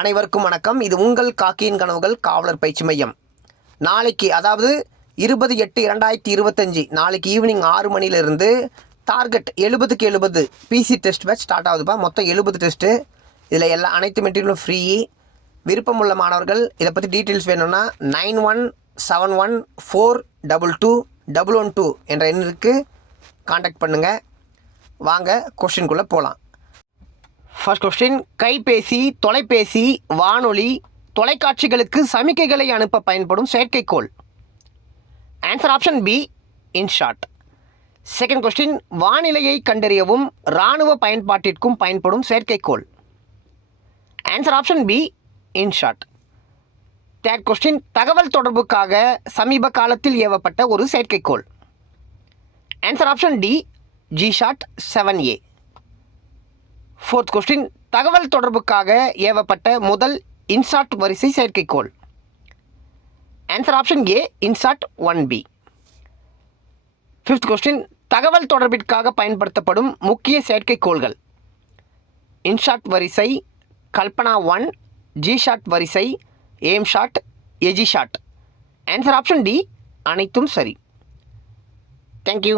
அனைவருக்கும் வணக்கம். இது உங்கள் காக்கியின் கனவுகள் காவலர் பயிற்சி மையம். நாளைக்கு அதாவது 20/8/2025 நாளைக்கு ஈவினிங் 6 மணிலேருந்து டார்கெட் 70க்கு 70 பிசி டெஸ்ட் பேட்ச் ஸ்டார்ட் ஆகுதுப்பா. மொத்தம் 70 டெஸ்ட்டு. இதில் அனைத்து மெட்டீரியலும் ஃப்ரீ. விருப்பமுள்ள மாணவர்கள் இதை பற்றி டீட்டெயில்ஸ் வேணும்னா 9171422112 என்ற எண்ணிற்கு காண்டாக்ட் பண்ணுங்கள். வாங்க கொஸ்டின்குள்ளே போகலாம். ஃபர்ஸ்ட் கொஸ்டின், கைபேசி, தொலைபேசி, வானொலி, தொலைக்காட்சிகளுக்கு சமிக்கைகளை அனுப்ப பயன்படும் செயற்கைக்கோள். Answer option B, INSAT. Second question, வானிலையை கண்டறியவும் இராணுவ பயன்பாட்டிற்கும் பயன்படும் செயற்கைக்கோள். Answer option B, INSAT. Third question, தகவல் தொடர்புக்காக சமீப காலத்தில் ஏவப்பட்ட ஒரு செயற்கைக்கோள். Answer option D, GSAT 7A. Fourth question, தகவல் தொடர்புக்காக ஏவப்பட்ட முதல் இன்சாட் வரிசை செயற்கைக்கோள். Answer option A, INSAT 1B. Fifth question, தகவல் தொடர்பிற்காக பயன்படுத்தப்படும் முக்கிய செயற்கைக்கோள்கள். இன்சாட் வரிசை, கல்பனா 1, ஜிஷாட் வரிசை, எய்ம்ஷாட், எஜிஷாட். ஆன்சர் ஆப்ஷன் டி, அனைத்தும் சரி. தேங்க்யூ.